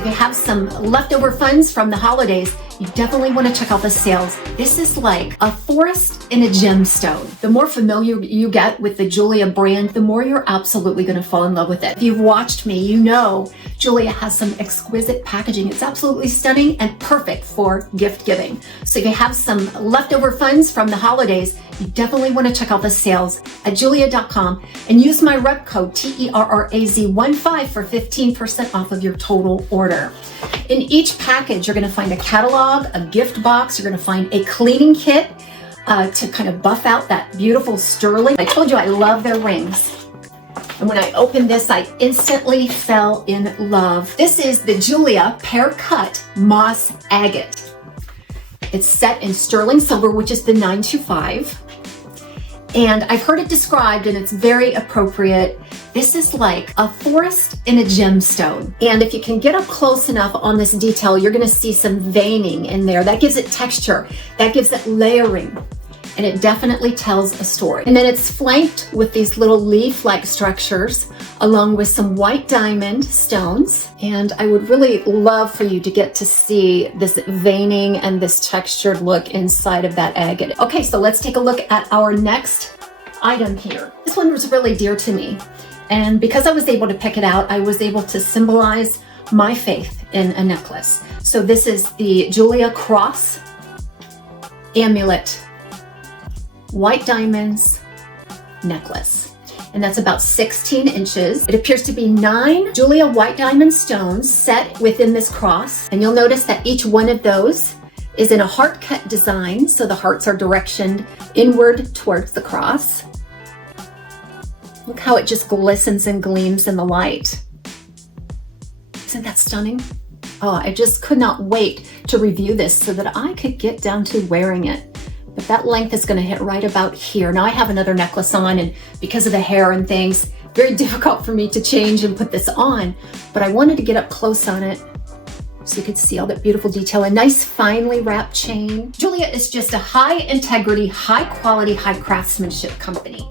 If you have some leftover funds from the holidays, you definitely want to check out the sales. This is like a forest in a gemstone. The more familiar you get with the Jeulia brand, the more you're absolutely going to fall in love with it. If you've watched me, you know Jeulia has some exquisite packaging. It's absolutely stunning and perfect for gift giving. So if you have some leftover funds from the holidays, you definitely want to check out the sales at Jeulia.com and use my rep code TERRAZ15 for 15% off of your total order. In each package, you're going to find a catalog, a gift box, you're going to find a cleaning kit to kind of buff out that beautiful sterling. I told you I love their rings. And when I opened this, I instantly fell in love. This is the Jeulia Pear Cut Moss Agate. It's set in sterling silver, which is the 925. And I've heard it described, and it's very appropriate. This is like a forest in a gemstone. And if you can get up close enough on this detail, you're gonna see some veining in there. That gives it texture, that gives it layering, and it definitely tells a story. And then it's flanked with these little leaf-like structures, along with some white diamond stones. And I would really love for you to get to see this veining and this textured look inside of that agate. Okay, so let's take a look at our next item here. This one was really dear to me. And because I was able to pick it out, I was able to symbolize my faith in a necklace. So this is the Jeulia Cross Amulet White Diamonds necklace. And that's about 16 inches. It appears to be 9 Jeulia white diamond stones set within this cross. And you'll notice that each one of those is in a heart cut design. So the hearts are directioned inward towards the cross. Look how it just glistens and gleams in the light. Isn't that stunning? Oh, I just could not wait to review this so that I could get down to wearing it. But that length is gonna hit right about here. Now I have another necklace on, and because of the hair and things, very difficult for me to change and put this on, but I wanted to get up close on it so you could see all that beautiful detail. A nice finely wrapped chain. Jeulia is just a high integrity, high quality, high craftsmanship company.